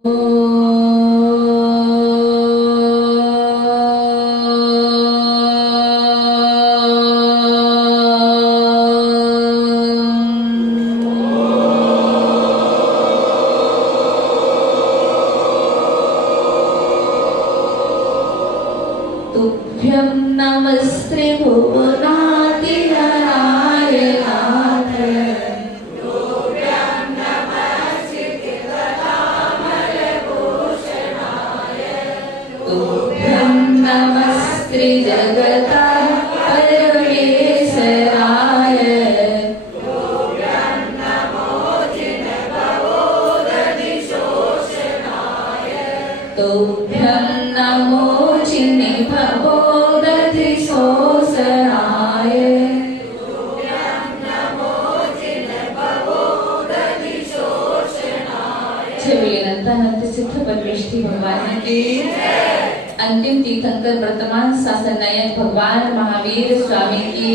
तुभ्यं नमस्ते भुवनादिनारायणाय तुभ्यं नमस्ते कमलभूषणाय तुभ्यं नमस्ते जगतः परमेश्वराय तुभ्यं नमो जिनभवोदधिशोषणाय तुभ्यं नमो जिनभवोदधिशोषणाय तुभ्यं नमो जिनभवोदधिशोषणाय। अनंत सिद्ध परमेष्ठी भगवान की अंतिम तीर्थंकर वर्तमान शासन नायक भगवान महावीर स्वामी की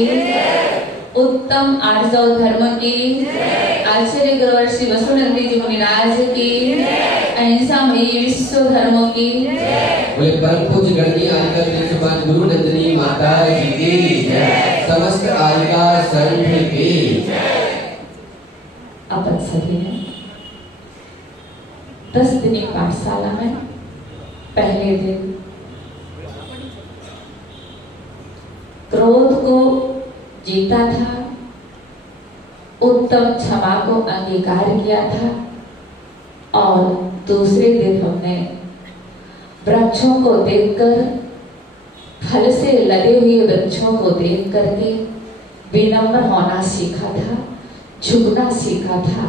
उत्तम आर्जव धर्म की आचार्य गुरुवर श्री वसुनंदी जी मुनिराज की अहिंसा मयी विश्व धर्मों की बोले परम पूज्य गणनीय आदिकर देशपाल गुरु नंदिनी माता जी की समस्त आलिका संघ की। अपन सभी ने 10 दिनी पाठशाला में पहले दिन क्रोध को जीता था, उत्तम क्षमा को अंगीकार किया था और दूसरे दिन हमने वृक्षों को देखकर, फल से लदे हुए वृक्षों को देख करके विनम्र होना सीखा था, झुकना सीखा था।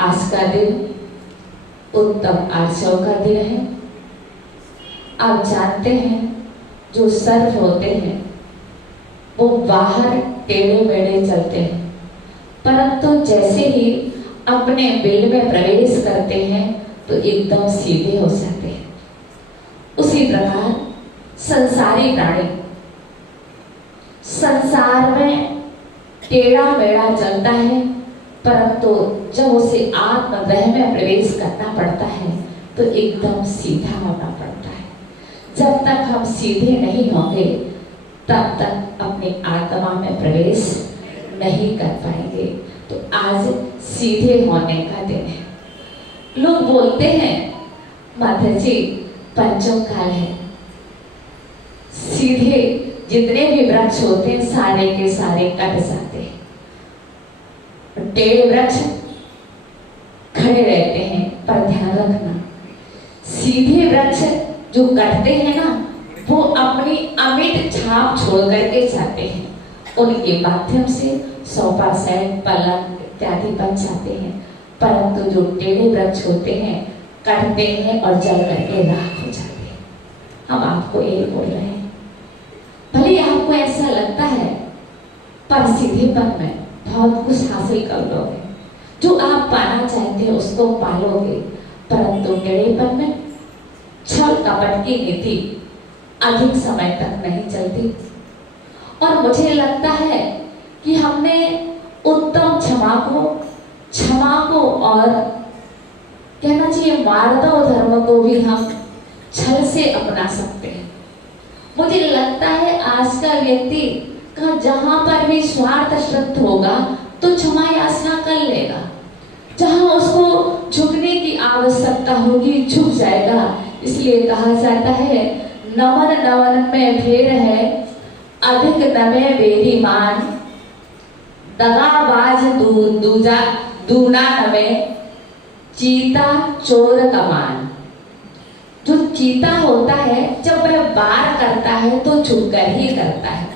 आज का दिन उत्तम आर्जव का दिन है। आप जानते हैं जो सर्प होते हैं वो बाहर टेढ़े मेढ़े चलते हैं, परंतु जैसे ही अपने बिल में प्रवेश करते हैं तो एकदम सीधे हो जाते हैं। उसी प्रकार संसारी प्राणी संसार में टेढ़ा मेढ़ा चलता है, परंतु जब उसे आत्मवह में प्रवेश करना पड़ता है तो एकदम सीधा होना पड़ता है। जब तक हम सीधे नहीं होंगे तब तक अपनी आत्मा में प्रवेश नहीं कर पाएंगे। तो आज सीधे होने का दिन है। लोग बोलते हैं माता जी पंचों काल है, सीधे जितने भी वृक्ष होते हैं सारे के सारे कट जाते हैं, टेढ़े वृक्ष खड़े रहते हैं। पर ध्यान रखना, सीधे वृक्ष जो कटते हैं ना वो अपनी अमिट छाप छोड़ करके जाते हैं। उनके माध्यम से सोफा सेट पलंग इत्यादि बन जाते हैं, परंतु जो टेढ़े वृक्ष होते हैं कटते हैं और जल करके राख हो जाते हैं। हम आपको यही बोल रहे हैं, भले आपको ऐसा लगता है पर सीधेपन में बहुत कुछ हासिल कर लोगे, जो आप पाना चाहते हैं उसको पालोगे, परंतु टेढ़ेपन में छल कपट की नीति अधिक समय तक नहीं चलती। और मुझे लगता है कि हमने उत्तम क्षमा को और कहना चाहिए मार्दव धर्म को भी हम छल से अपना सकते हैं। मुझे लगता है आज का व्यक्ति का जहां पर भी स्वार्थ शुद्ध होगा तो क्षमा याचना कर लेगा, जहां उसको झुकने की आवश्यकता होगी झुक जाएगा। इसलिए कहा जाता है नमन नमन में भेद है, अधिक नमे बेरी मान, दगाबाज दूना नमे, चीता चोर कमान। जो चीता होता है जब वह वार करता है तो झुककर ही करता है,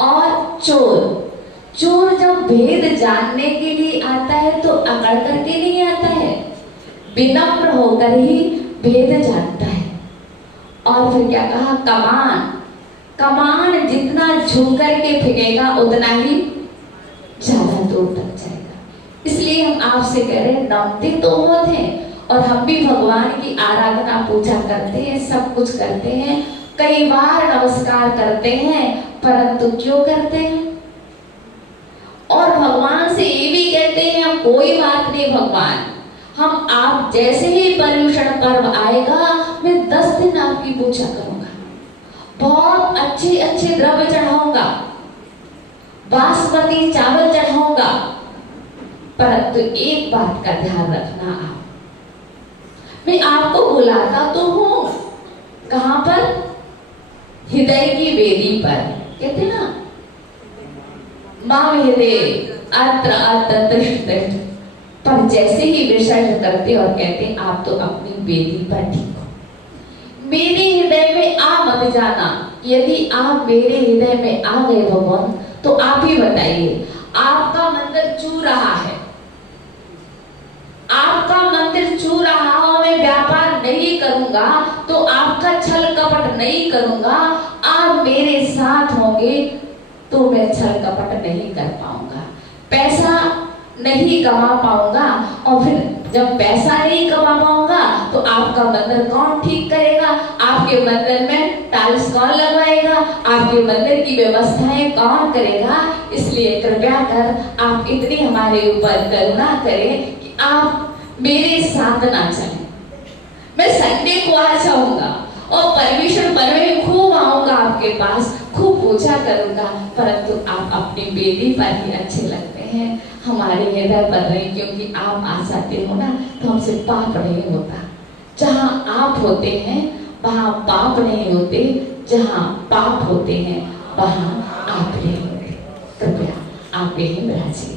और चोर जब भेद जानने के लिए आता है तो अकड़ करके नहीं आता है, विनम्र होकर ही भेद जानता है। और फिर क्या कहा, कमान जितना झुक करके फेंकेगा उतना ही ज्यादा दूर तक जाएगा। इसलिए हम आपसे कह रहे हैं नमते तो बहुत हैं और हम भी भगवान की आराधना पूजा करते हैं, सब कुछ करते हैं, कई बार नमस्कार करते हैं, परंतु क्यों करते हैं? और भगवान से ये भी कहते हैं हम कोई बात नहीं भगवान, हम आप जैसे ही पर्युषण पर्व आएगा, मैं 10 दिन आपकी पूजा करूंगा, बहुत अच्छे अच्छे द्रव्य चढ़ाऊंगा, बासमती चावल चढ़ाऊंगा। परंतु एक बात का ध्यान रखना, आप मैं आपको बुलाता तो हूं, कहां पर? हृदय की वेदी पर। कहते ना, मां हृदय अत्र अत्र तिष्ठ तिष्ठ, पर जैसे ही विसर्जन करते और कहते आप तो अपनी वेदी पर ठीक हो, मेरे हृदय में आ मत जाना। यदि आप मेरे हृदय में आ गए भगवान, तो आप ही बताइए, आपका मंदिर चू रहा है, आपका मंदिर चू रहा हो, मैं व्यापार नहीं करूंगा, तो आपका छल कपट नहीं करूंगा, आप मेरे साथ होंगे तो मैं छल कपट नहीं कर पाऊंगा, पैसा नहीं कमा पाऊंगा, और फिर जब पैसा नहीं कमा पाऊंगा तो आपका मंदिर कौन ठीक करेगा? आपके मंदिर में टाइल्स कौन लगवाएगा? आपके मंदिर की व्यवस्थाएं कौन करेगा? इसलिए कृपया कर आप इतनी हमारे ऊपर करुणा करें कि आप मेरे साथ ना चलें। मैं संडे को आ जाऊंगा और परमेश्वर पर में खूब आऊंगा आपके पास, खूब पूजा करूंगा, परंतु आप अपनी वेदी पर ही अच्छे लगते हैं, हमारे हृदय पर नहीं, क्योंकि आप आ जाते हो ना तो हमसे पाप नहीं होता। जहां आप होते हैं वहां पाप नहीं होते, जहां पाप होते हैं वहां आप नहीं होते। कृपया आप यही विराजिए।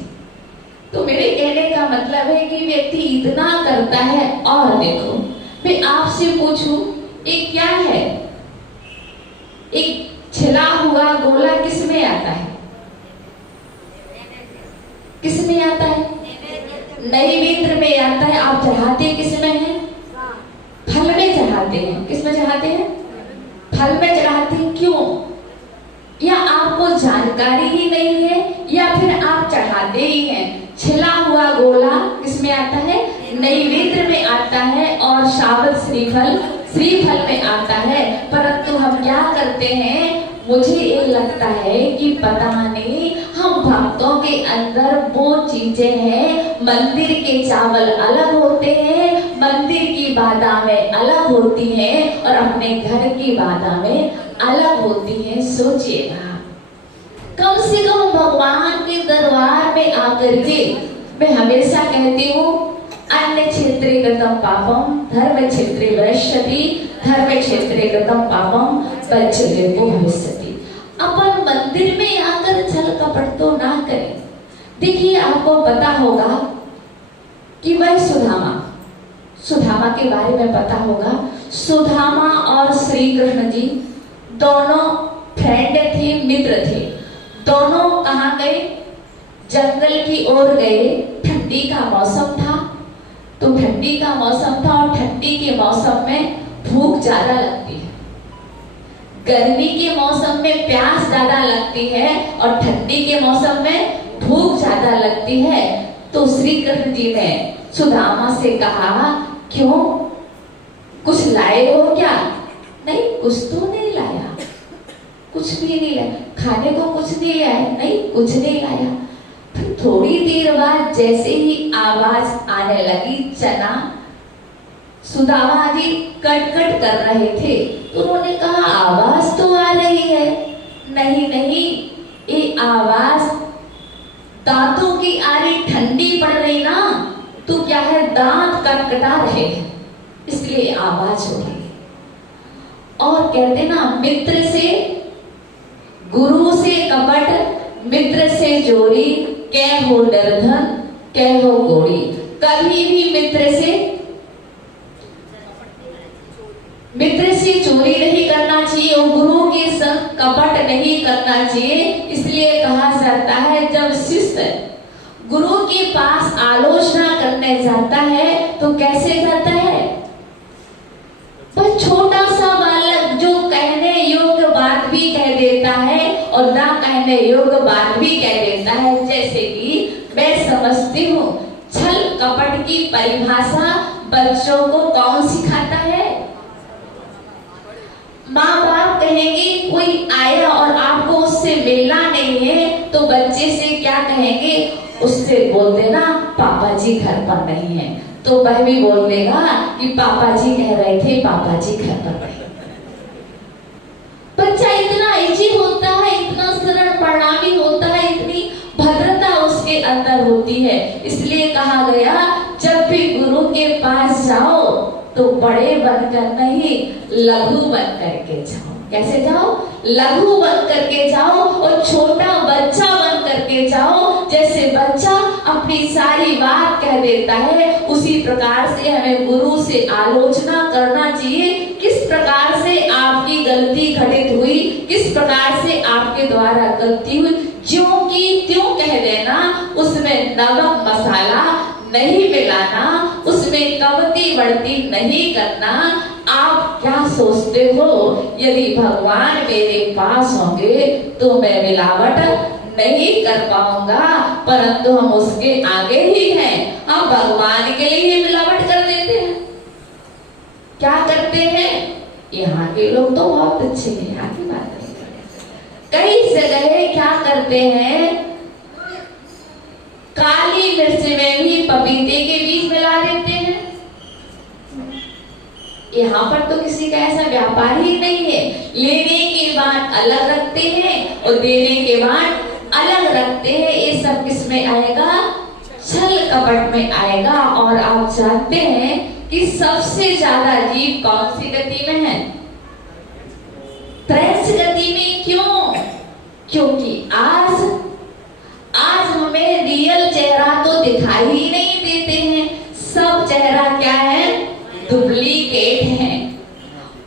तो मेरे कहने का मतलब है कि व्यक्ति इतना करता है। और देखो, मैं आपसे पूछूं, एक क्या है? एक छिला हुआ गोला किस में आता है? किस में आता है? नैवेद्य में आता है। आप चढ़ाते किस में है? फल में चढ़ाते हैं। किस में चढ़ाते हैं? फल में चढ़ाते हैं। क्यों? या आपको जानकारी ही नहीं है, या फिर आप चढ़ाते ही हैं। छिला हुआ गोला किस में आता है? नैवेद्य में आता है, और शाबत श्रीफल में आता है। परंतु हम क्या करते हैं, मुझे ये लगता है कि पता नहीं हम भक्तों के अंदर वो चीजें हैं, मंदिर के चावल अलग होते हैं, मंदिर की बादामें अलग होती हैं, और अपने घर की बादामें अलग होती हैं। सोचिएगा, कम से कम भगवान के दरबार में आकर के, मैं हमेशा कहती हूँ, अन्य क्षेत्रे कृतं पापम धर्म क्षेत्रे वैश्यति, धर्म क्षेत्रे कृतं पापम पञ्चमे भविष्यति। अपन मंदिर में आकर छल कपट तो ना करें। देखिए, आपको पता होगा कि वह सुदामा के बारे में पता होगा। सुदामा और श्री कृष्ण जी दोनों फ्रेंड थे, मित्र थे। दोनों कहाँ गए? जंगल की ओर गए। ठंडी का मौसम था, तो ठंडी का मौसम था, और ठंडी के मौसम में भूख ज्यादा लगती है, गर्मी के मौसम में प्यास ज्यादा लगती है, और ठंडी के मौसम में भूख ज्यादा लगती है। तो श्री कृष्ण जी ने सुदामा से कहा, क्यों, कुछ लाए हो क्या? नहीं, कुछ तो नहीं लाया, कुछ भी नहीं लाया। खाने को कुछ नहीं लाया? नहीं, कुछ नहीं लाया। फिर थोड़ी देर बाद जैसे ही आवाज आने लगी, चना सुदामा जी कट-कट कर रहे थे, तो उन्होंने कहा, आवाज तो आ रही है। नहीं नहीं, ये आवाज दांतों की आ रही, ठंडी पड़ रही ना, तो क्या है, दांत कटकटा रहे हैं, इसलिए आवाज हो रही है। और कहते ना, मित्र से गुरु से कपट, मित्र से चोरी, कह हो निर्धन, कह हो गोरी। कभी भी मित्र से चोरी नहीं करना चाहिए, और गुरु के संग कपट नहीं करना चाहिए। इसलिए कहा जाता है, जब शिष्य गुरु के पास आलोचना करने जाता है तो कैसे जाता है? पर छोटा सा बालक जो कहने योग्य बात भी कह देता है और ना कहने योग्य बात भी कह देता है। जैसे कि मैं समझती हूँ, छल कपट की परिभाषा बच्चों को कौन सिखाता है? माँ बाप कहेंगे, कोई आया और आपको उससे मिलना नहीं है, तो बच्चे से क्या कहेंगे? उससे बोल देना, पापा जी घर पर नहीं है। तो वह भी बोल देगा कि पापा जी कह रहे थे, पापा जी घर पर गए। बच्चा इतना इजी होता है, इतना सरल परिणामी होता है, इतनी भद्रता उसके अंदर होती है। इसलिए कहा गया जब भी गुरु के पास जाओ तो बड़े बनकर नहीं, लघु बन करके जाओ। कैसे जाओ? लघु बन करके जाओ और छोटा बच्चा बन करके जाओ। जैसे बच्चा अपनी सारी बात कह देता है, उसी प्रकार से हमें गुरु से आलोचना करना चाहिए। किस प्रकार से आपकी गलती घटित हुई, किस प्रकार से आपके द्वारा गलती हुई, ज्यों की त्यों कह देना। उसमें नमक मसाला नहीं मिलाना, उसमें कमती बढ़ती नहीं करना। आप क्या सोचते हो, यदि भगवान मेरे पास होंगे तो मैं मिलावट नहीं कर पाऊंगा, परंतु हम उसके आगे ही हैं। हम भगवान के लिए मिलावट कर देते हैं। क्या करते हैं? यहाँ के लोग तो बहुत अच्छे हैं, यहाँ की बात नहीं करते। कई जगह क्या करते हैं, काली मिर्च में भी पपीते के बीज मिला देते हैं। यहाँ पर तो किसी का ऐसा व्यापार ही नहीं है। लेने के बाद अलग रखते हैं और देने के बाद अलग रखते हैं। ये सब किस में आएगा? छल कपट में आएगा। और आप जानते हैं कि सबसे ज्यादा जीव कौन सी गति में है? त्रैस गति में। क्यों? क्योंकि आज हमें रियल चेहरा तो दिखाई ही नहीं देते हैं। सब चेहरा क्या है? डुप्लीकेट है।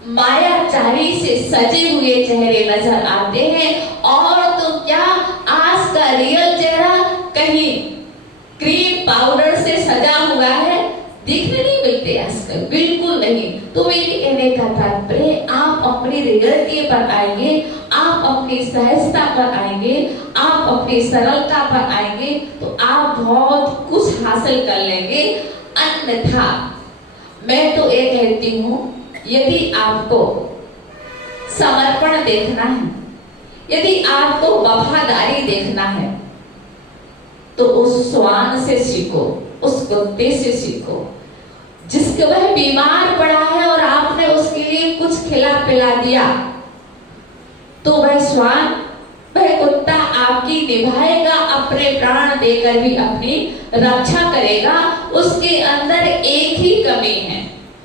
मायाचारी से सजे हुए चेहरे नजर आते हैं। और तो क्या, आज का रियल चेहरा कहीं क्रीम पाउडर से सजा हुआ है, दिखने नहीं मिलते आजकल, बिल्कुल नहीं। तो मेरे कहने का तात्पर्य, आप अपनी रियलिटी पर आएंगे, आप अपनी सहजता पर आएंगे, आप अपनी सरलता पर आएंगे तो आप बहुत कुछ हासिल कर लेंगे। अन्यथा मैं तो ये कहती हूँ, यदि आपको समर्पण देखना है, यदि आपको वफादारी देखना है, तो उस श्वान से सीखो, उस कुत्ते से सीखो जिसके वह बीमार पड़ा है और आपने उसके लिए कुछ खिला पिला दिया, तो वह श्वान, वह कुत्ता आपकी निभाएगा, अपने प्राण देकर भी अपनी रक्षा करेगा। उसके अंदर एक ही कमी है।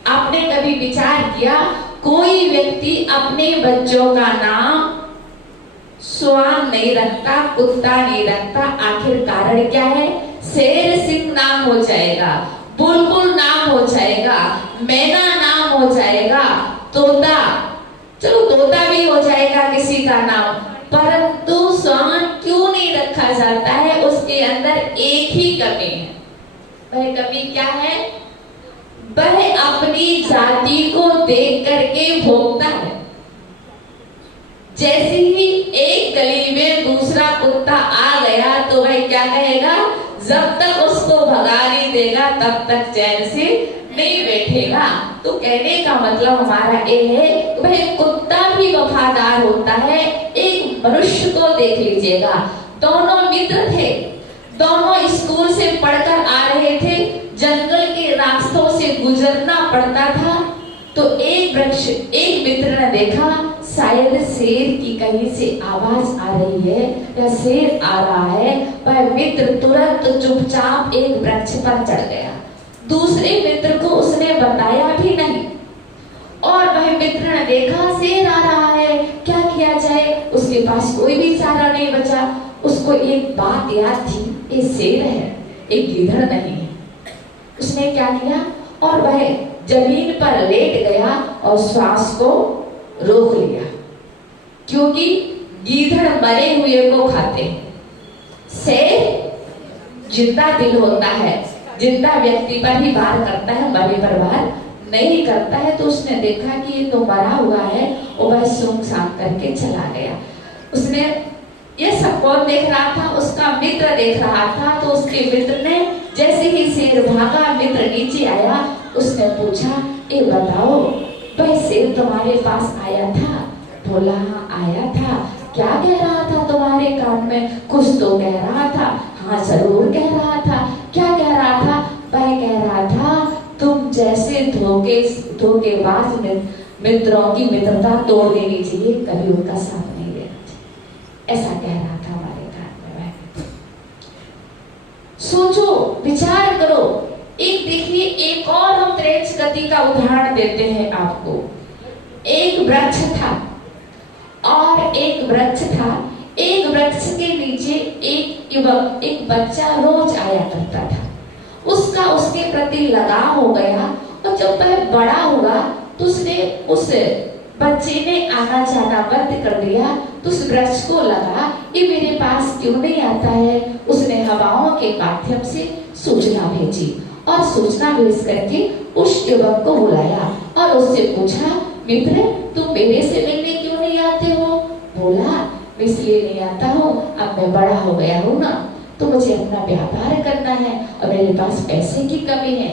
आपने कभी विचार किया, कोई व्यक्ति अपने बच्चों का नाम श्वान नहीं रखता, कुत्ता नहीं रखता? आखिर कारण क्या है? शेर सिंह नाम हो जाएगा, बुलबुल नाम हो जाएगा, मैना नाम हो जाएगा, तोता, चलो तोता भी हो जाएगा किसी का नाम, परंतु श्वान क्यों नहीं रखा जाता है? उसके अंदर एक ही कमी है। वह कमी क्या है? वह अपनी जाति को देख करके भोगता है। जैसे ही एक गली में दूसरा कुत्ता आ गया तो वह क्या कहेगा? जब तक उसको भगा नहीं देगा तब तक चैन से नहीं बैठेगा। तो कहने का मतलब हमारा ये है कि वह कुत्ता भी वफादार होता है। एक मनुष्य को देख लीजिएगा, दोनों मित्र थे, दोनों स्कूल से पढ़कर आ रहे थे, जंगल के रास्तों से गुजरना पड़ता था। तो एक मित्र ने देखा शायद शेर की कहीं से आवाज आ रही है या शेर आ रहा है। वह मित्र तुरंत चुपचाप एक वृक्ष पर चढ़ गया। दूसरे मित्र को उसने बताया भी नहीं। और वह मित्र ने देखा शेर आ रहा है, क्या किया जाए? उसके पास कोई भी चारा नहीं बचा। उसको एक बात याद थी, ये शेर है, एक गीदड़ नहीं है। उसने क्या किया? और वह जमीन पर लेट गया और श्वास को रोक लिया, क्योंकि गीदड़ मरे हुए को खाते हैं, शेर जिंदा दिल होता है, जिंदा व्यक्ति पर ही वार करता है, मरे पर वार नहीं करता है। तो उसने देखा कि ये तो मरा हुआ है और वह सूंघ सांघ करके चला गया। उसने ये सब कौन देख रहा था? उसका मित्र देख रहा था। तो उसके मित्र ने जैसे ही शेर भागा, मित्र नीचे आया, उसने पूछा, ये बताओ वह शेर तुम्हारे पास आया था? बोला हाँ आया था। क्या कह रहा था तुम्हारे कान में? कुछ तो कह रहा था। हाँ जरूर कह रहा था। क्या कह रहा था? वह कह रहा था तुम जैसे धोखेबाज मित्रों की मित्रता तोड़ देनी चाहिए, कभी उनका साथ नहीं देना चाहिए। ऐसा कह रहा था हमारे घर में बैठे। सोचो, विचार करो। एक देखिए, एक और हम त्रेच गति का उदाहरण देते हैं आपको। एक वृक्ष था और एक वृक्ष था। एक वृक्ष के नीचे एक युवक, एक बच्चा रोज आया करता था। उसका उसके प्रति लगाव हो गया और जब वह बड़ा हुआ तो उसने उस बच्चे ने आना जाना बंद कर दिया। तो उस वृक्ष को लगा ये मेरे पास क्यों नहीं आता है। उसने हवाओं के माध्यम से सूचना भेजी और सूचना भेज करके उस युवक को बुलाया और उससे पूछा, मित्र तुम मेरे से मिलने क्यों नहीं आते हो? बोला, इसलिए नहीं आता हूँ, अब मैं बड़ा हो गया हूँ ना, तो मुझे अपना व्यापार करना है और मेरे पास पैसे की कमी है।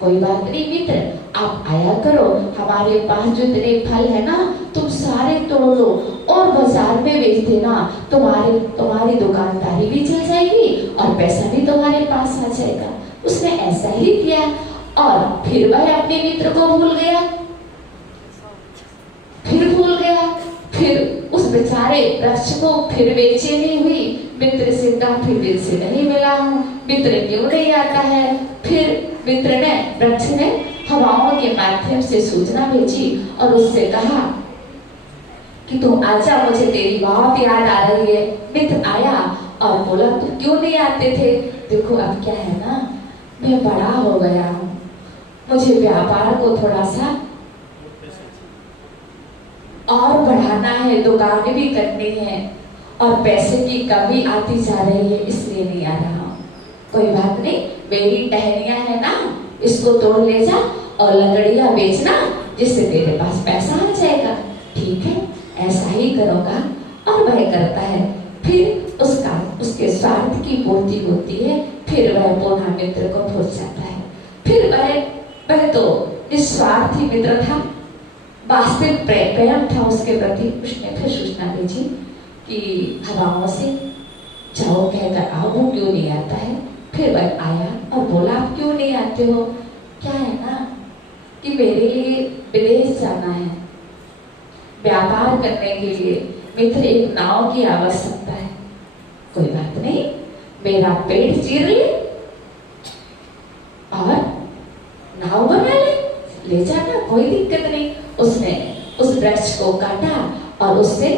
कोई बात नहीं मित्र, आप आया करो, हमारे पास जो इतने फल है ना तुम सारे तोड़ लो और बाजार में बेच देना, तुम्हारी दुकानदारी भी चल जाएगी और पैसा भी तुम्हारे पास आ जाएगा। उसने ऐसा ही किया और फिर वह अपने मित्र को भूल गया। फिर उस बेचारे वृक्ष को फिर बेचैनी हुई। मित्र से काफी दिन से नहीं मिला हूँ, मित्र क्यों नहीं आता है। फिर वृक्ष ने हवाओं के माध्यम से सूचना भेजी और उससे कहा कि तुम आजा, मुझे तेरी बहुत याद आ रही है। मित्र आया और बोला, तुम क्यों नहीं आते थे? देखो अब क्या है ना, मैं बड़ा हो गया हूँ, मुझे व्यापार को थोड़ा सा और बढ़ाना है, दुकानें भी करनी है और पैसे की कमी आती जा रही है, इसलिए नहीं आ रहा हूँ। कोई बात नहीं, मेरी टहनियां है ना, इसको तोड़ ले जा और लकड़ियां बेचना, जिससे तेरे पास पैसा आ जाएगा। ठीक है, ऐसा ही करूँगा। और वह करता है। फिर उसके स्वार्थ की पूर्ति होती है। फिर वह पुनः मित्र को भूल जाता है। फिर वह तो निस्वार्थी मित्र था, वास्तविक प्रेम था उसके प्रति। उसने फिर सूचना भेजी कि हवाओं से जाओ कहकर आओ, वो क्यों नहीं आता है। फिर वह आया और बोला, आप क्यों नहीं आते हो? क्या है ना कि मेरे लिए विदेश जाना है, व्यापार करने के लिए मित्र एक नाव की आवश्यकता है। कोई बात नहीं, मेरा पेट चीर ले और नाव बना ले जाना, कोई दिक्कत नहीं। उसने उस वृक्ष को काटा और उससे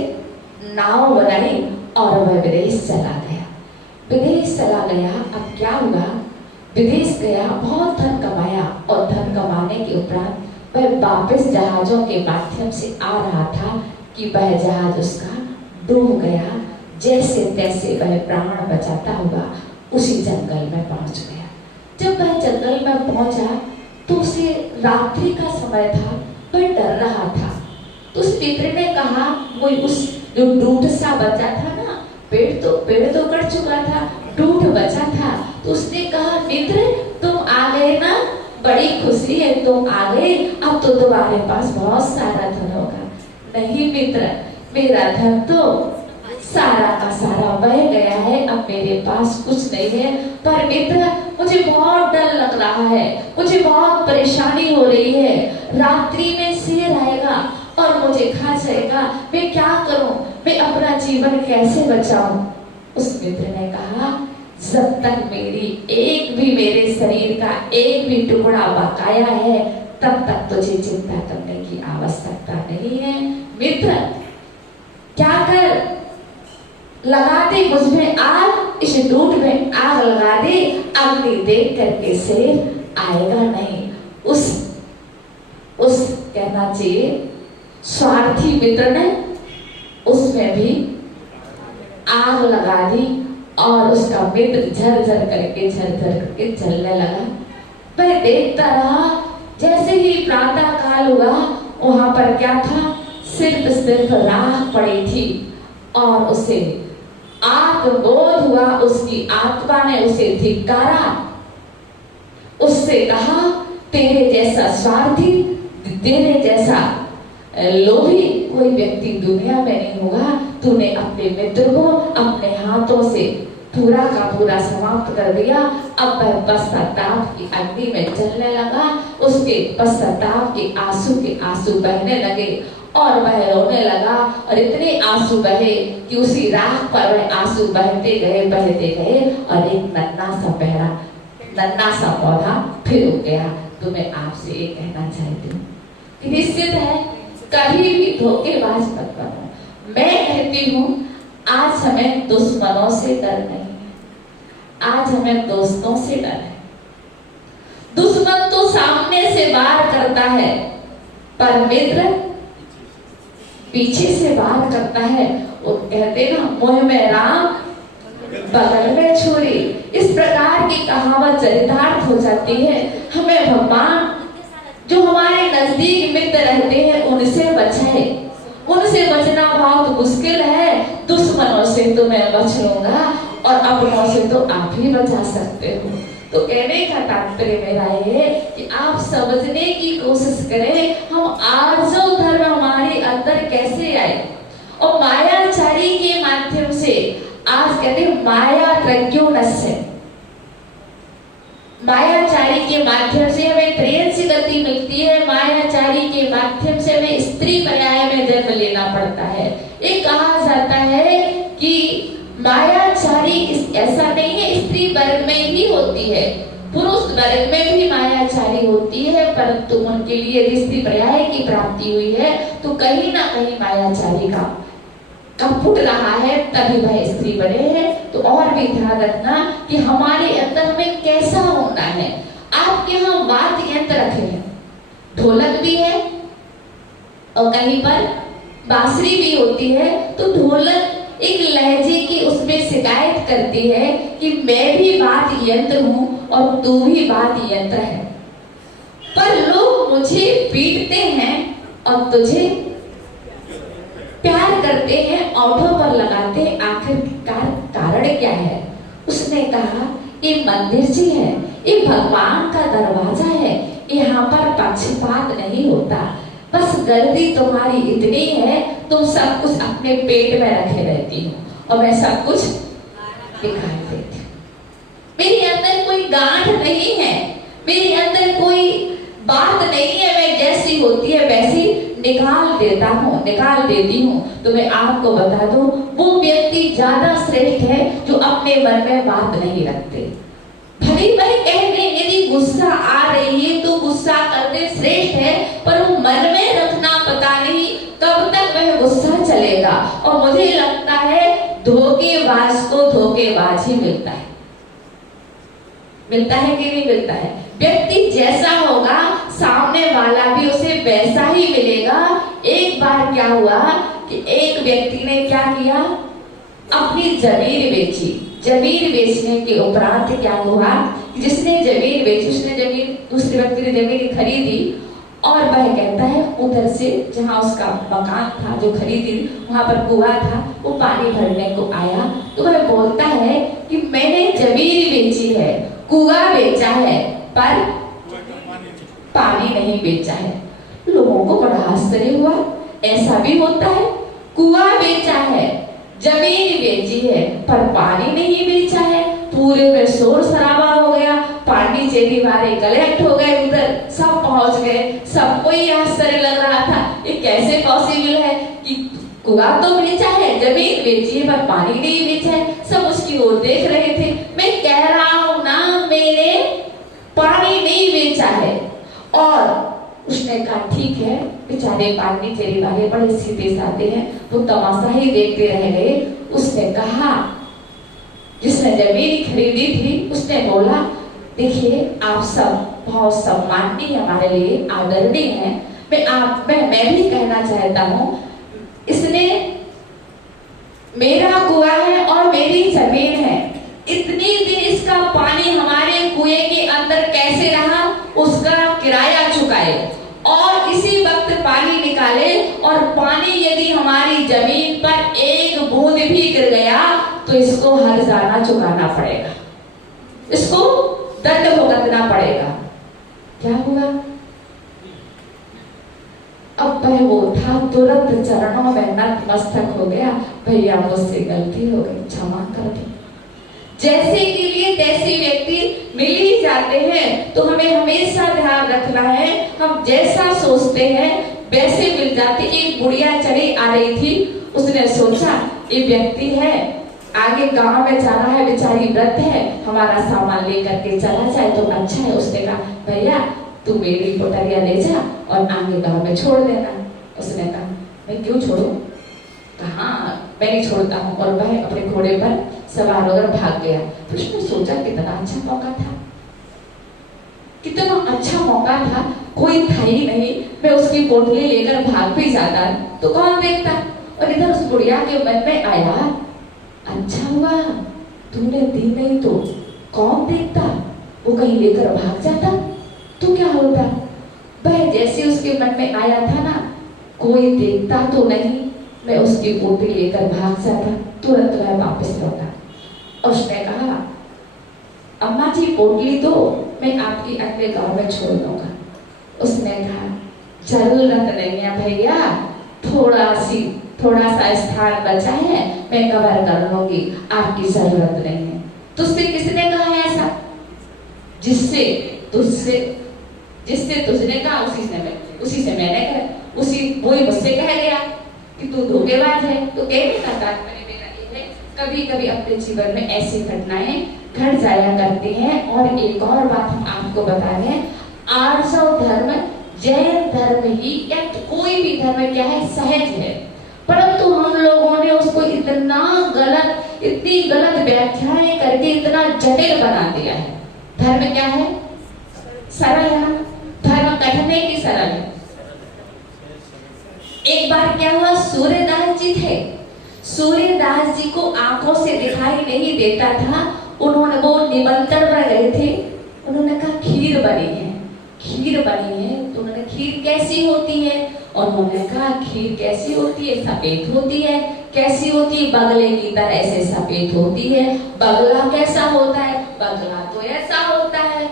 नाव बनाई और वह विदेश चला गया। अब क्या हुआ, विदेश गया, बहुत धन कमाया और धन कमाने के उपरांत वह वापस जहाजों के माध्यम से आ रहा था कि वह जहाज उसका डूब गया। जैसे तैसे वह प्राण बचाता हुआ उसी जंगल में पहुंच गया। जब वह जंगल में पहुंचा तो उसे रात्रि का समय था, वह डर रहा था। तो उस मित्र ने कहा, वो उस जो डूढ़ सा बचा था ना, पेड़ तो कट चुका था, डूढ़ बचा था। तो उसने कहा, मित्र तुम आ गए ना, बड़ी खुशी है, तुम आ गए, अब तो तुम्हारे पास बहुत सारा धन होगा। नहीं मित्र, मेरा धन तो सारा का सारा बह गया है, अब मेरे पास कुछ नहीं है। पर मित्र मुझे बहुत डर लग रहा है, मुझे बहुत परेशानी हो रही है, रात्रि में शेर आएगा और मुझे खा जाएगा, मैं क्या करूं, मैं अपना जीवन कैसे बचाऊं। उस मित्र ने कहा, जब तक मेरे शरीर का एक भी टुकड़ा बकाया है, तब तक तुझे चिंता करने की आवश्यकता नहीं है। मित्र क्या कर, लगा दे मुझमें आग, इस दूध में आग लगा दे, अग्नि देख करके शेर आएगा नहीं। उस कहना चाहिए स्वार्थी मित्र ने उसमें भी आग लगा दी और उसका मित्र झरझर करके जलने लगा। वह देखता रहा, जैसे ही प्रातः काल हुआ, वहां पर क्या था, सिर्फ राख पड़ी थी और उसे आत्मबोध हुआ। उसकी आत्मा ने उसे धिक्कारा, उससे कहा, तेरे जैसा स्वार्थी, तेरे जैसा लोभी कोई व्यक्ति दुनिया में नहीं होगा। तूने अपने मित्र को अपने हाथों से पूरा का पूरा समाप्त कर दिया। अब वह पश्चाताप की अग्नि में जलने लगा। उसके पश्चाताप के आंसू बहने लगे और वह रोने लगा और इतने आंसू बहे कि उसी राह पर वह आंसू बहते गए और एक नन्हा सा पौधा फिर उग गया। तो मैं आपसे ये कहना चाहती हूँ कि निश्चित है कभी भी धोखेबाज मत बनो। मैं कहती हूँ आज हमें दुश्मनों से डर नहीं है, आज हमें दोस्तों से डर है। दुश्मन तो सामने से वार करता है पर मित्र पीछे से वार करता है। वो कहते ना मुंह में राम बगल में छुरी, इस प्रकार की कहावत चरितार्थ हो जाती है। हमें भगवान जो हमारे नजदीक मित्र रहते हैं उनसे बचाए। उनसे बचना बहुत मुश्किल है। दुश्मनों से तो मैं बच लूंगा और अपनों से तो आप ही बचा सकते हो। तो कहने का तात्पर्य मेरा ये कि आप समझने की कोशिश करें हम आर्जव धर्म हमारे अंदर कैसे आए और मायाचारी के माध्यम से। आज कहते हैं माया प्रज्ञोनस्य, मायाचारी के माध्यम से हमें ट्रेन से गति मिलती है। मायाचारी के माध्यम से हमें स्त्री पर्याय में जन्म लेना पड़ता है। ये कहा जाता है कि मायाचारी ऐसा नहीं है स्त्री वर्ग में ही होती है, पुरुष वर्ग में भी मायाचारी होती है, परंतु उनके लिए यदि स्त्री पर्याय की प्राप्ति हुई है तो कहीं ना कहीं मायाचारी का फुट रहा है तभी वह स्त्री बने हैं। तो और भी ध्यान रखना कि हमारे अंदर हमें कैसा होना है। आपके यहाँ वाद्य यंत्र रखे हैं, ढोलक भी है और कहीं पर बांसुरी भी होती है। तो ढोलक एक लहजे की उसमें शिकायत करती है कि मैं भी वाद्य यंत्र हूँ और तू भी वाद्य यंत्र है, पर लोग मुझे पीटते हैं और तुझे प्यार करते हैं, ओठों पर लगाते हैं। आखिरकार कारण क्या है? उसने कहा ये मंदिर जी है, ये भगवान का दरवाजा है, यहाँ पर पक्षपात नहीं होता। बस गलती तुम्हारी इतनी है तुम सब कुछ अपने पेट में रखे रहती हो और मैं सब कुछ दिखाई देती हूँ। मेरे अंदर कोई गांठ नहीं है, मेरे अंदर कोई बात नहीं है, मैं जैसी होती है वैसी निकाल देती हूँ। तो मैं आपको बता दूं वो व्यक्ति ज्यादा श्रेष्ठ है जो अपने मन में बात नहीं रखते। भले भाई कह दे यदि गुस्सा आ रही है तो गुस्सा करते श्रेष्ठ है, पर वो मन में रखना पता नहीं कब तक वह गुस्सा चलेगा। और मुझे लगता है धोखेबाज को धोखेबाज ही मिलता है कि नहीं मिलता है। व्यक्ति जैसा होगा सामने वाला भी उसे वैसा ही मिलेगा। एक बार क्या हुआ कि एक व्यक्ति ने क्या किया, अपनी जमीन बेची। जमीन बेचने के उपरांत क्या हुआ, जिसने जमीन बेची उसने जमीन दूसरे व्यक्ति ने जमीन खरीदी और वह कहता है उधर से जहाँ उसका मकान था जो खरीदी वहां पर कुआं था, वो पानी भरने को आया। तो वह बोलता है कि मैंने जमीन बेची है, कुआं बेचा है पर पानी नहीं बेचा है। लोगों को बड़ा आश्चर्य हुआ, ऐसा भी होता है? कुआं बेचा है, जमीन बेची है पर पानी नहीं बेचा है। पूरे में शोर शराबा हो गया, पांडिचेरी वाले कलेक्ट हो गए, उधर सब पहुंच गए। सबको ये आश्चर्य लग रहा था ये कैसे पॉसिबल है कि कुआं तो बेचा है, जमीन बेची है पर पानी नहीं बेचा है। सब उसकी ओर देख रहे थे। मैं कह रहा हूं ना मैंने पानी नहीं बेचा है। और उसने कहा ठीक है, बेचारे पांडिचेरी वाले बड़े सीधे साधे हैं, वो तमाशा ही देखते रह गए। उसने कहा जिसने जमीन खरीदी थी उसने बोला देखिए आप सब बहुत सम्माननीय हमारे लिए आदरणीय हैं, मैं भी कहना चाहता हूँ इसने मेरा कुआं है और मेरी जमीन है, इतनी दिन इसका पानी हमारे कुएं के अंदर कैसे रहा उसका किराया चुकाए और इसी वक्त पानी निकाले। और पानी यदि हमारी जमीन पर एक बूंद भी गिर गया तो इसको हर्जाना चुकाना पड़ेगा, इसको दंड भुगतना पड़ेगा। क्या हुआ? अब वह वो था तुरंत चरणों में नतमस्तक हो गया, भैया मुझसे गलती हो गई, क्षमा कर दो। जैसे के लिए तैसे व्यक्ति मिल ही जाते हैं। तो हमें हमेशा ध्यान रखना है, हम जैसा सोचते हैं वैसे मिल जाते। एक बुढ़िया चली आ रही थी, उसने सोचा ये व्यक्ति है आगे गांव में जाना है, बेचारी व्रत है, हमारा सामान लेकर के चला जाए तो अच्छा है। उसने कहा भैया तू मेरी पोटरिया ले जा और आगे गांव में छोड़ देना। उसने कहा मैं क्यों छोड़ू? कहा मैं नहीं छोड़ता हूँ। और वह अपने घोड़े पर सवार होकर भाग गया। तो उसने सोचा कितना अच्छा मौका था, कितना अच्छा मौका था, कोई था ही नहीं, मैं उसकी पोटली लेकर भाग भी जाता तो कौन देखता। और इधर उस बुढ़िया के मन में आया अच्छा हुआ तूने दी नहीं तो कौन देखता, वो कहीं लेकर भाग जाता तो क्या होता। वह जैसे उसके मन में आया था ना, कोई देखता तो नहीं, मैं उसकी पोटली लेकर भाग जाता, तुरंत वह वापस लौटा। उसने कहा अम्मा जी पोटली दो, मैं आपकी अगले गांव में छोड़ दूंगा। उसने कहा जरूरत नहीं है भैया, थोड़ा सा स्थान बचा है, मैं कवर कर लूंगी, आपकी जरूरत नहीं है। तुझसे किसने कहा है ऐसा? जिससे तुझने कहा उसी से मैंने कहा, वही मुझसे कह गया कि तू धोखेबाज है। तो कहने का तात्पर्य मेरा ये है, कभी कभी अपने जीवन में ऐसी घटनाएं घट जाया करती हैं। और एक और बात हम आपको बता रहे हैं, आर्षव धर्म जैन धर्म ही या कोई भी धर्म क्या है सहज है, परंतु हम लोगों ने उसको इतनी गलत व्याख्याएं करके इतना जटिल बना दिया है। धर्म क्या है? सरल है, धर्म कठिन है कि सरल है? एक बार क्या हुआ, सूर्यदास जी थे, सूर्यदास जी को आंखों से दिखाई नहीं देता था, वो निमंत्रण पर गए थे। उन्होंने कहा खीर बनी है। तो उन्होंने खीर कैसी होती है? और उन्होंने कहा खीर कैसी होती है? सफेद होती है। कैसी होती है? बगले की तरह से सफेद होती है। बगला कैसा होता है? बगला तो ऐसा होता है।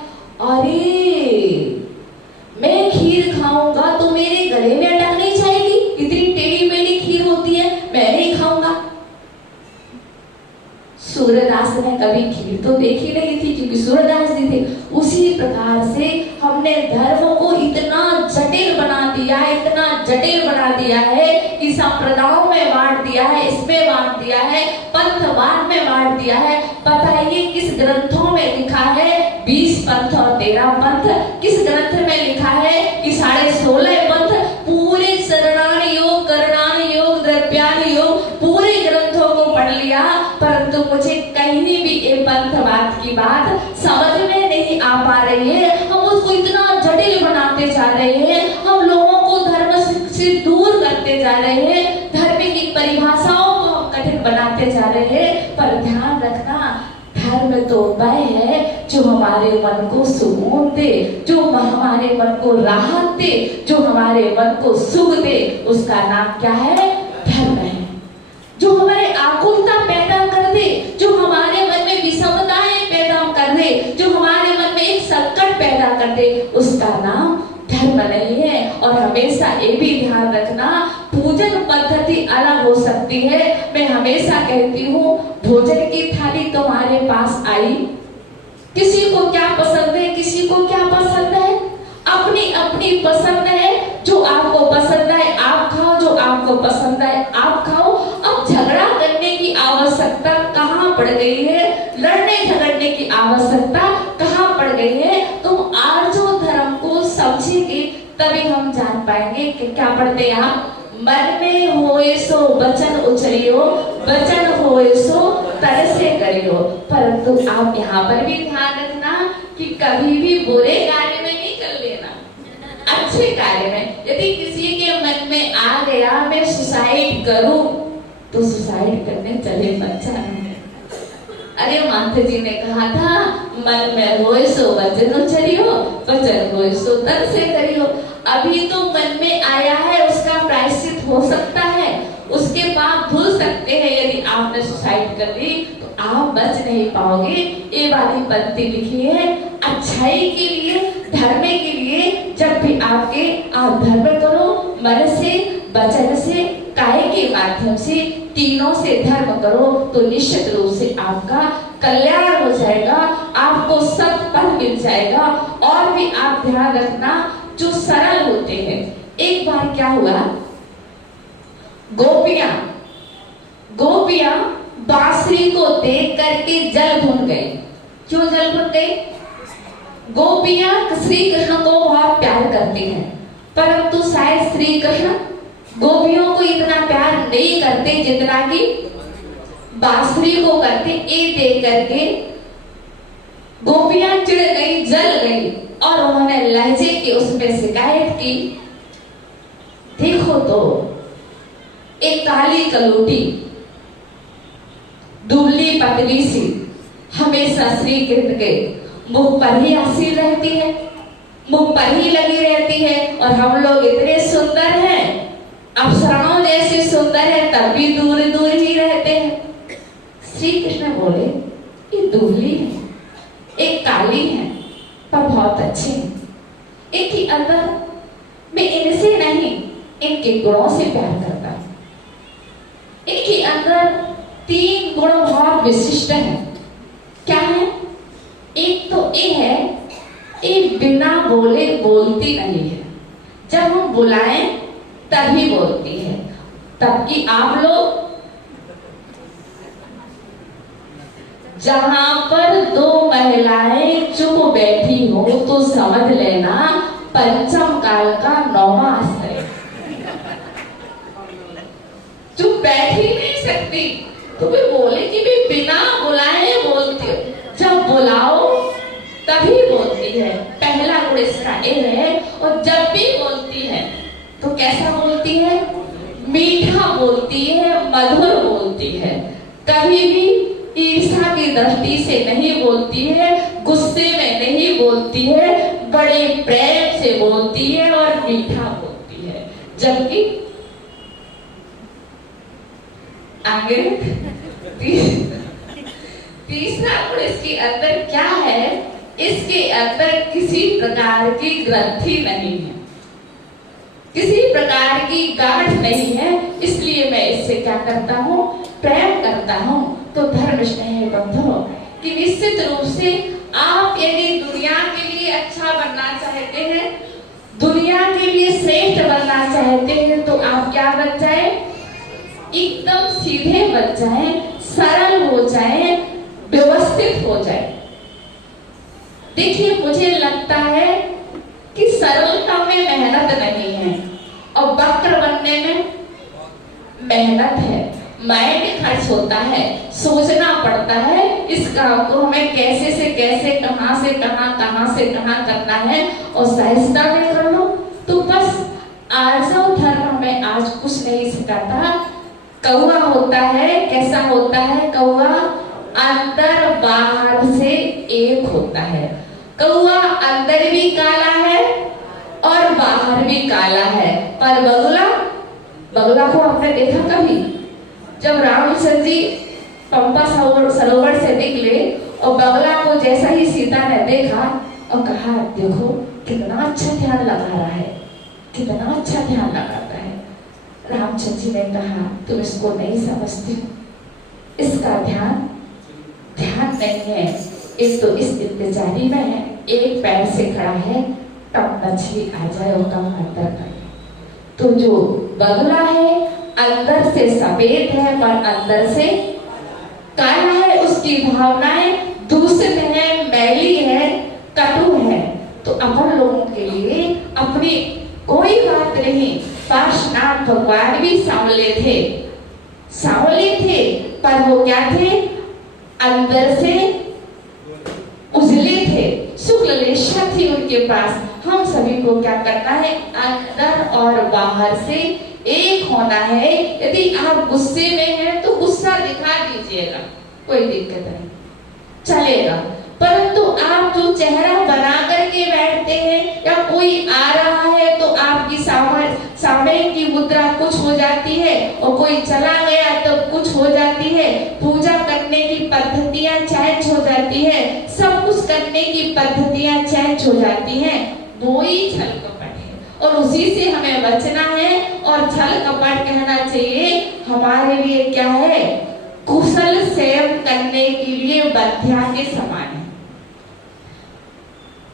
अरे मैं खीर खाऊंगा तो मेरे गले में अटक नहीं जाएगी? इतनी टेढ़ी मेढ़ी खीर होती है, मैं नहीं खाऊंगा। सूर्यदास ने कभी खीर तो देखी नहीं थी क्योंकि सूर्यदास जी थे। उसी प्रकार से हमने धर्म को इतना जटिल बना दिया है कि संप्रदायों में बांट दिया है, इसमें बांट दिया है, पंथवाद में बांट दिया है। बताइए किस ग्रंथों में लिखा है 20 पंथ और 13 पंथ? किस ग्रंथ में लिखा है कि 16.5 पंथ? पूरे शरणान योग, करणान योग, द्रव्यान योग, पूरे ग्रंथों को पढ़ लिया, परंतु मुझे कहीं भी ये पंथवाद की बात समझ में नहीं आ पा रही है। हम उसको इतना जटिल बनाते जा रहे हैं, हम लोगों को धर्म से दूर करते जा रहे हैं, धर्म की परिभाषाओं को हम कठिन बनाते जा रहे हैं। पर ध्यान रखना, धर्म तो वह है जो हमारे मन को सुकून दे, जो हमारे मन को राहत दे, जो हमारे मन को सुख दे, उसका नाम क्या है? धर्म है। जो हमारे आकुलता पैदा कर दे, जो हमारे मन में विषमताएं पैदा कर दे, जो हमारे मन में एक संकट पैदा कर दे, उसका नाम धर्म नहीं है। और हमेशा ये भी ध्यान रखना, पूजन पद्धति अलग हो सकती है। मैं हमेशा कहती हूँ, भोजन की थाली तुम्हारे पास आई, किसी को क्या पसंद है, किसी को क्या पसंद है, अपनी अपनी पसंद है। जो आपको पसंद है आप खाओ, जो आपको पसंद है आप खाओ। अब झगड़ा करने की आवश्यकता कहाँ पड़ गई है? लड़ने झगड़ने की आवश्यकता कहाँ पड़ गई है? तुम आर्जो धर्म को समझेंगे तभी हम जान पाएंगे कि क्या पढ़ते हैं आप। मन में होए सो वचन उचरियो, वचन होए सो तरसे करियो। परंतु आप यहाँ पर भी ध्यान रखना कि कभी भी बुरे कार्य में नहीं कर लेना, अच्छे कार्य में। यदि किसी के मन में आ गया मैं सुसाइड करूं, तो सुसाइड करने चले मत जाना। अरे माता जी ने कहा था मन में होए सो वचन उचरियो, वचन होए सो तरसे करियो। अभी तो मन में आया है, उसका प्रायश्चित हो सकता है, उसके पाप धुल सकते हैं। यदि आपने सुसाइड कर ली तो आप बच नहीं पाओगे। ये वाली पंक्ति लिखी है अच्छाई के लिए, धर्म के लिए। जब भी आप धर्म करो मन से, वचन से, काय के माध्यम से तीनों से धर्म करो तो निश्चित रूप से आपका कल्याण हो जाएगा, आपको सब पद मिल जाएगा। और भी आप ध्यान रखना, जो सरल होते हैं। एक बार क्या हुआ, गोपियां बांसुरी को देख करके जल भून गई। क्यों जल भून गई? गोपियां श्री कृष्ण को बहुत प्यार करती हैं, परंतु शायद श्री कृष्ण गोपियों को इतना प्यार नहीं करते जितना कि बांसुरी को करते। ये देख करके गोपियां चिढ़ गई, जल गई और उन्होंने लहजे की उसमें शिकायत की। देखो तो एक काली कलोटी, दुबली पतली सी, हमेशा श्री कृष्ण के मुख पर ही आसीन रहती है, मुख पर ही लगी रहती है। और हम लोग इतने सुंदर हैं, अप्सराओं जैसे सुंदर है, तब भी दूर दूर ही रहते हैं। श्री कृष्ण बोले, ये दुबली है, एक काली है, पर बहुत अच्छी है। एक ही अंदर मैं इनसे नहीं, इनके गुणों से प्यार करता हूं। इनके अंदर 3 गुण बहुत विशिष्ट हैं। क्या है? एक तो ये है, ये बिना बोले बोलती नहीं है, जब हम बुलाएं तभी बोलती है। तबकि आप लोग जहां पर 2 महिलाएं चुप बैठी हो तो समझ लेना पंचम काल का 9वां आश्रय। चुप बैठ ही नहीं सकती, तो वे बोले कि वे बिना बुलाए बोलती हो, जब बुलाओ तभी बोलती है। पहला गुण इसका ये है। और जब भी बोलती है तो कैसा बोलती है? मीठा बोलती है, मधुर बोलती है। कभी भी ईर्ष्या की दृष्टि से नहीं बोलती है, गुस्से में नहीं बोलती है, बड़े प्रेम से बोलती है और मीठा बोलती है। जबकि आगे तीसरा गुण इसके अंदर क्या है? इसके अंदर किसी प्रकार की ग्रंथि नहीं है, किसी प्रकार की गांठ नहीं है। इसलिए मैं इससे क्या करता हूँ? प्रेम करता हूँ। तो धर्म स्नेह बंधुओं कि निश्चित रूप से आप यदि दुनिया के लिए अच्छा बनना चाहते हैं, दुनिया के लिए श्रेष्ठ बनना चाहते हैं, तो आप क्या बन जाए? एकदम सीधे बन जाए, सरल हो जाए, व्यवस्थित हो जाए। देखिए, मुझे लगता है कि सरलता में मेहनत नहीं है और वक्र बनने में मेहनत है। माइंड खर्च होता है, सोचना पड़ता है इस काम को हमें कैसे से कैसे, कहां से कहां करना है, और सहजता में कर लो तो बस। आर्जव धर्म हमें आज कुछ नहीं सिखाता। कौवा होता है, कैसा होता है कौवा? अंदर बाहर से एक होता है। कौवा अंदर भी काला है और बाहर भी काला है। पर बगुला को आपने देखा कभी? जब रामचंद्र जी पंपा सरोवर से निकले और बगला को जैसा ही सीता ने देखा और कहा, देखो कितना अच्छा ध्यान लगा रहा है, कितना अच्छा ध्यान लगाता है। रामचंद्र जी ने कहा, तुम इसको नहीं समझती हो, इसका ध्यान नहीं है। एक तो इस इंतजारी में है, एक पैर से खड़ा है, तब मछली आ जाए और कम अंदर कर। तो जो बगला है अंदर से सफेद है पर अंदर से काला है, उसकी भावनाएं दूषित है, मैली है, कटु है। तो अपन लोगों के लिए अपनी कोई बात नहीं। पार्श्वनाथ भगवान भी सांवले थे, पर वो क्या थे? अंदर से उजले थे, शुक्ल रेशा थी उनके पास। हम सभी को क्या करना है? अंदर और बाहर से एक होना है। यदि आप गुस्से में हैं तो गुस्सा दिखा दीजिएगा, कोई दिक्कत नहीं, चलेगा। परंतु आप जो चेहरा बना करके बैठते हैं या कोई आ रहा है तो आपकी सामने की मुद्रा कुछ हो जाती है और कोई चला गया तो कुछ हो जाती है। पूजा करने की पद्धतियां चेंज हो जाती है, सब कुछ करने की पद्धतियां चेंज हो जाती हैं। वो ही छल कपट है और उसी से हमें बचना है। और छल कपट कहना चाहिए हमारे लिए क्या है, कुशल सेवन करने के लिए बंध्या के समान है।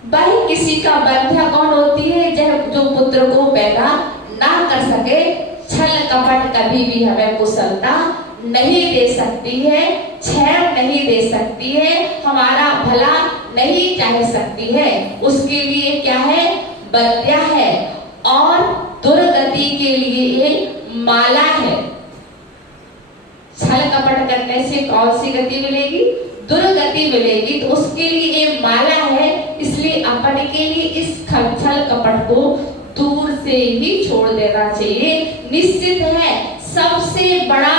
भाई किसी का बंध्या कौन होती है, जो पुत्र को पैदा ना कर सके। छल कपट कभी भी हमें कुशलता नहीं दे सकती है, क्षेम नहीं दे सकती है, हमारा भला नहीं चाह सकती है। उसके लिए क्या है, बंध्या है। और दुर्गति के लिए माला है। छल कपट करने से कौन सी गति मिलेगी, दुर्गति मिलेगी। तो उसके लिए ये माला है। इसलिए अपन के लिए इस छल कपट को दूर से ही छोड़ देना चाहिए। निश्चित है सबसे बड़ा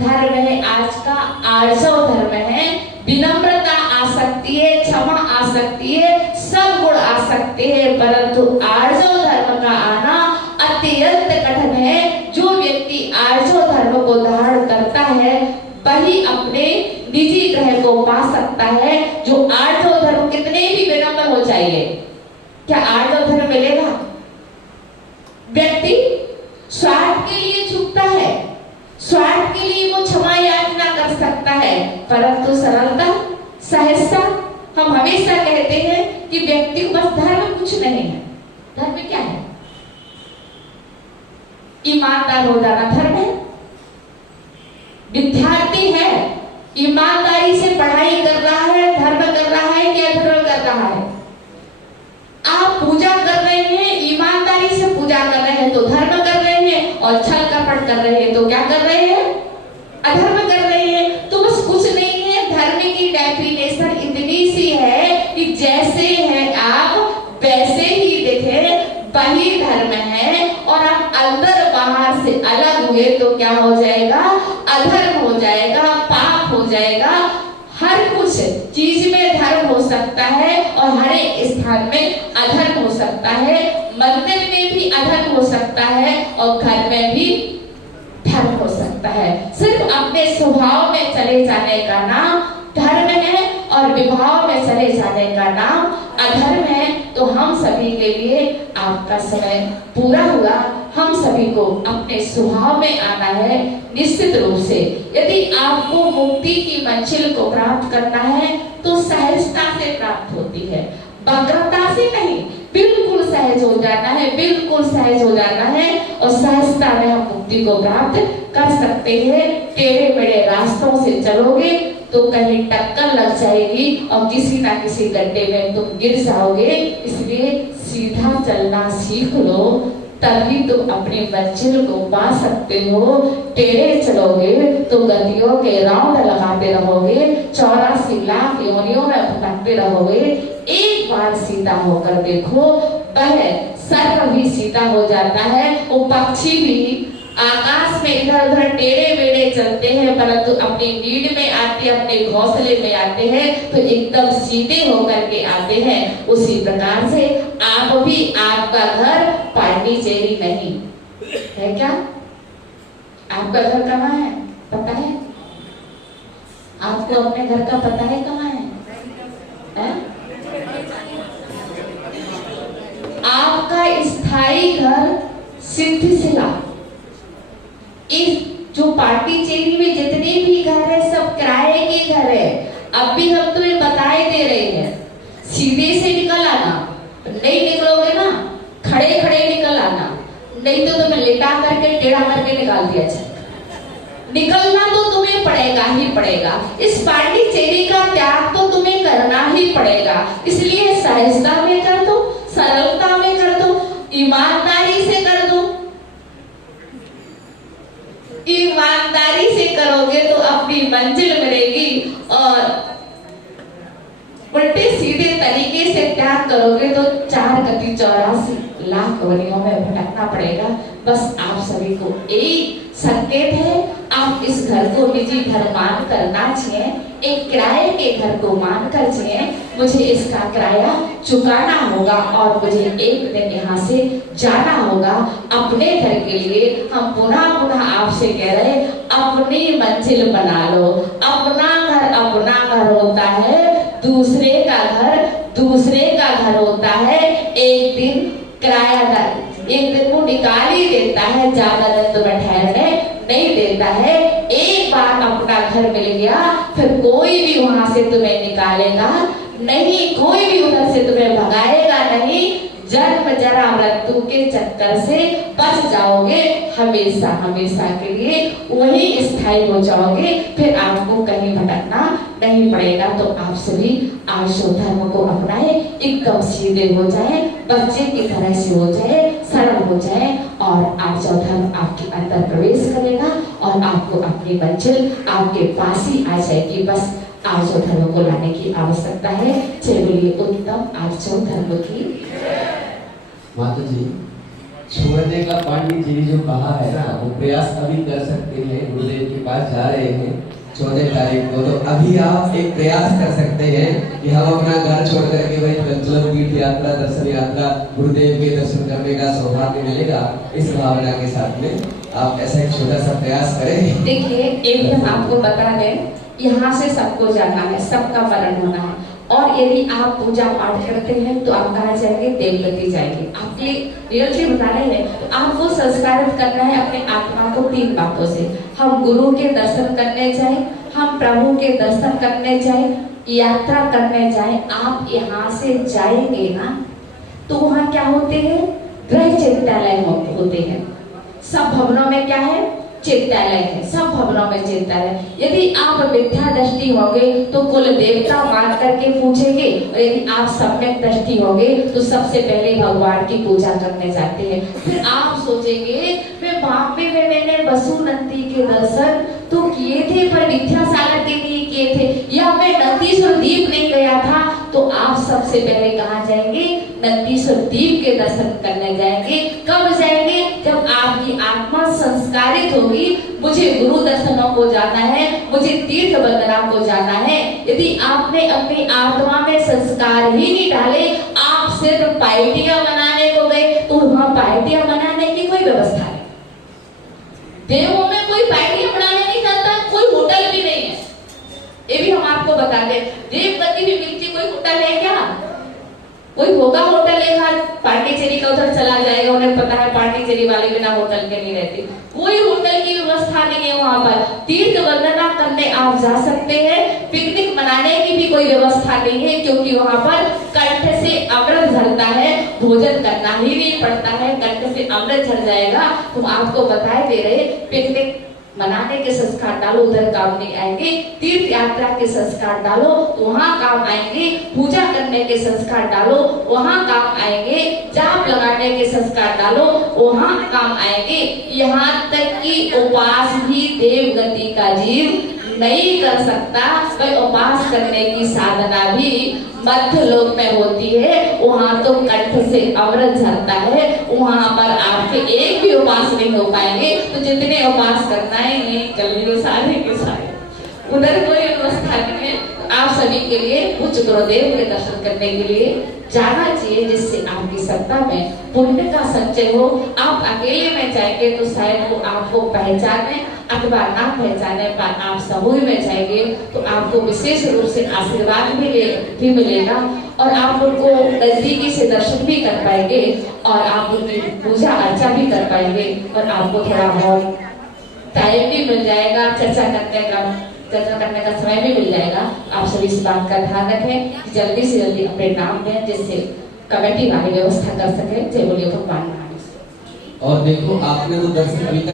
धर्म है आज का आर्जव धर्म है। विनम्रता आ सकती है, क्षमा आ सकती है, सब गुण आ सकते हैं, परंतु आर्जव धर्म का आना अत्यंत कठिन है। जो व्यक्ति आर्जव धर्म को धारण करता है वही अपने निजी ग्रह को पा सकता है। जो आर्जव धर्म कितने भी विनम्र हो जाइए, क्या आर्जव धर्म मिलेगा? व्यक्ति स्वार्थ के लिए झुकता है, स्वार्थ के लिए वो क्षमा याचना कर सकता है, परंतु सरलता, सहजता, हम हमेशा कहते हैं कि व्यक्ति को बस धर्म कुछ नहीं है। धर्म क्या है? ईमानदार हो जाना धर्म है। विद्यार्थी है, ईमानदारी से पढ़ाई कर रहा है, धर्म कर रहा है कि अधर्म कर रहा है? आप पूजा कर रहे हैं, ईमानदारी से पूजा कर रहे हैं तो धर्म कर रहे हैं, और छल कपट कर रहे हैं तो क्या कर रहे हैं, अधर्म कर रहे हैं। तो बस कुछ नहीं है, धर्म की डेफिनेशन इतनी सी है कि जैसे है आप वैसे ही दिखे, वही धर्म है। और आप अंदर बाहर से अलग हुए तो क्या हो जाएगा, अधर्म हो जाएगा, पाप हो जाएगा। हर कुछ चीज में धर्म हो सकता है और हर एक स्थान में अधर्म हो सकता है। मंदिर में भी अधर्म हो सकता है और घर में भी धर्म हो सकता है। सिर्फ अपने स्वभाव में चले जाने का नाम धर्म है और विभाव में चले जाने का नाम अधर्म है। तो हम सभी के लिए आपका समय पूरा हुआ। हम सभी को अपने स्वभाव में आना है निश्चित रूप से। यदि आपको मुक्ति की मंजिल को प्राप्त करना है तो सहजता से प्राप्त होती है, वक्रता से नहीं। बिल्कुल सहज हो जाना है, बिल्कुल सहज हो जाना है और सहजता में हम मुक्ति को प्राप्त कर सकते हैं। टेढ़े मेढ़े रास्तों से चलोगे तो कहीं टक्कर लग जाएगी और किसी ना किसी गड्ढे में तुम गिर जाओगे। इसलिए सीधा चलना सीख लो, तभी तुम अपनी मंजिल को पा सकते हो। टेढ़े चलोगे तो गतियों के राउंड लगाते रहोगे, 84 लाख योनियों में भटकते रहोगे। एक बार सीधा होकर देखो, वह सर्प भी सीधा हो जाता है, वो पक्षी भी आकाश में इधर उधर टेढ़े मेढ़े चलते हैं, परंतु अपनी नीड में आते, अपने घोंसले में आते हैं तो एकदम सीधे होकर के आते हैं। उसी प्रकार से आप भी, आपका घर पांडिचेरी नहीं है। क्या आपका घर कहाँ है पता है? आपको अपने घर का पता है कहाँ है? आपका स्थायी घर सिद्धिशिला। इस जो पांडिचेरी में जितने भी घर है सब किराए के घर है। अब भी हम तुम्हें बताए दे रहे हैं, सीधे से निकल आना, नहीं निकलोगे ना खड़े खड़े निकल आना, नहीं तो तुम्हें लिटा करके टेढ़ा करके निकाल दिया जाए। निकलना तो तुम्हें पड़ेगा ही पड़ेगा। इस पांडिचेरी का त्याग तो तुम्हें करना ही पड़ेगा। इसलिए सहजता में कर दो, सरलता में कर दो, ईमानदारी से कर दो। ईमानदारी से करोगे तो अपनी मंजिल मिलेगी, और उल्टे सीधे तरीके से त्याग करोगे तो 4 गति 84 लाख योनियों में भटकना पड़ेगा। बस आप सभी को एक संकेत है, आप इस घर को निजी घर मान कर ना जिए, एक किराए के घर को मान कर जिए। मुझे इसका किराया चुकाना होगा और मुझे एक दिन यहाँ से जाना होगा अपने घर के लिए। हम पुनः पुनः आपसे कह रहे, अपनी मंजिल बना लो। अपना घर होता है, दूसरे का घर दूसरे का घर होता है। एक दिन किरायादार एक दिन वो निकाल ही देता है जागरण तुम्हें ठहरने नहीं देता है। एक बार अपना घर मिल गया फिर कोई भी वहां से तुम्हें निकालेगा नहीं, कोई भी उधर से तुम्हें भगाएगा नहीं। जन्म जरा मृत्यु के चक्कर से बच जाओगे हमेशा हमेशा के लिए, वही स्थायी हो जाओगे, फिर आपको कहीं भटकना नहीं पड़ेगा। तो आप सभी आर्ष धर्म को अपनाए, एकदम सीधे हो जाए, बच्चे की तरह से हो जाए, सरल हो जाए और आर्ष धर्म आपके अंदर प्रवेश करेगा और आपको अपनी मंजिल आपके पास ही आ जाएगी। बस आर्ष धर्म को लाने की आवश्यकता है। चलिए बोलिए उत्तम आर्ष धर्म की। माता जी, छोड़ने का पंडित जी ने जो कहा है ना, वो प्रयास अभी कर सकते हैं। गुरुदेव के पास जा रहे हैं 14 तारीख को, तो अभी आप एक प्रयास कर सकते हैं कि हम अपना घर छोड़ करके वही पंचलम तीर्थ यात्रा, दर्शन यात्रा, गुरुदेव के दर्शन करने का सौभाग्य मिलेगा। इस भावना के साथ में आप ऐसा एक छोटा सा प्रयास करें। देखिए, एक हम आपको बता दें, यहाँ से सबको जाना है, सबका मरण होना है। और यदि आप पूजा पाठ करते हैं तो आप कहाँ जाएंगे? देवगति जाएंगे। आपके रियलिटी बता रहे हैं। तो आपको संस्कारित करना है अपने आत्मा को 3 बातों से। हम गुरु के दर्शन करने जाए, हम प्रभु के दर्शन करने जाए, यात्रा करने जाए। आप यहाँ से जाएंगे ना तो वहाँ क्या होते हैं? गृह चिंतालय होते हैं। सब भवनों में क्या है? चिंतालय है। सब भवनों में चिंतालय। यदि आप मिथ्या दृष्टि होगे तो कुल देवता मान करके पूछेंगे, और यदि आप सम्यक दृष्टि होगे तो सबसे पहले भगवान की पूजा करने जाते हैं। फिर आप सोचेंगे मैं बापे में मैंने वसुनंदी के दर्शन तो किए थे पर विद्याशाला के लिए किए थे, या मैं नंदीश्वर दीप नहीं गया था। तो आप सबसे पहले कहाँ जाएंगे? नंदीश्वर दीप के दर्शन करने जाएंगे। कब जाएंगे? जब आपकी आत्मा संस्कारित होगी। मुझे गुरु दर्शनों को जाना है, मुझे तीर्थ वंदना को जाना है। यदि आपने अपनी आत्मा में संस्कार ही नहीं डाले, आप सिर्फ पार्टियां मनाने को गए, तो वहां पार्टियां मनाने की कोई व्यवस्था नहीं। देवों में कोई पार्टियां मनाने नहीं जाता, कोई होटल भी नहीं है। ये भी हम आपको बता दें, देवगति भी मिलती कोई होटल है क्या? कोई होगा होटल एक हाथ पार्टीचेरी का उधर चला जाएगा, उन्हें पता है पार्टीचेरी वाले बिना होटल के नहीं रहते। कोई होटल की व्यवस्था नहीं है वहां पर। तीर्थ वंदना करने आप जा सकते हैं, पिकनिक मनाने की भी कोई व्यवस्था नहीं है, क्योंकि वहां पर कंठ से अमृत झरता है, भोजन करना ही नहीं पड़ता है, कंठ से अमृत झर जाएगा। तुम आपको बताए दे रहे पिकनिक मनाने के संस्कार डालो, उधर काम नहीं आएंगे। तीर्थ यात्रा के संस्कार डालो, वहां काम आएंगे। पूजा करने के संस्कार डालो, वहां काम आएंगे। जाप लगाने के संस्कार डालो, वहां काम आएंगे। यहाँ तक कि उपास भी देवगति का जीव नहीं कर सकता। वह उपास करने की साधना भी मध्य लोक में होती है, वहां तो कंठ से अमृत झरता है, वहां पर आपके एक भी उपास नहीं हो पाएंगे। तो जितने उपास करना है नहीं कर सारे के सारे, उधर कोई व्यवस्था नहीं है। आप सभी के लिए उच्च गुरुदेव के दर्शन करने के लिए जाना चाहिए, जिससे आपकी सत्ता में पुण्य का संचय हो। आप अकेले में जाएंगे तो शायद वो आपको पहचाने, अथवा ना पहचाने, पर आप समूह में जाएंगे तो आपको विशेष रूप से आशीर्वाद भी मिलेगा और आप उनको नजदीकी से दर्शन भी कर पाएंगे और आप उनकी पूजा अर्चा भी कर पाएंगे और आपको थोड़ा बहुत टाइम भी मिल जाएगा, चर्चा करने का समय भी मिल जाएगा। आप सभी इस बात का ध्यान रखें कि जल्दी से जल्दी अपने नाम दें, जिससे कमेटी वाली व्यवस्था कर सके। जय बोलिए भगवान। और देखो, आपने तो दर्शन अभी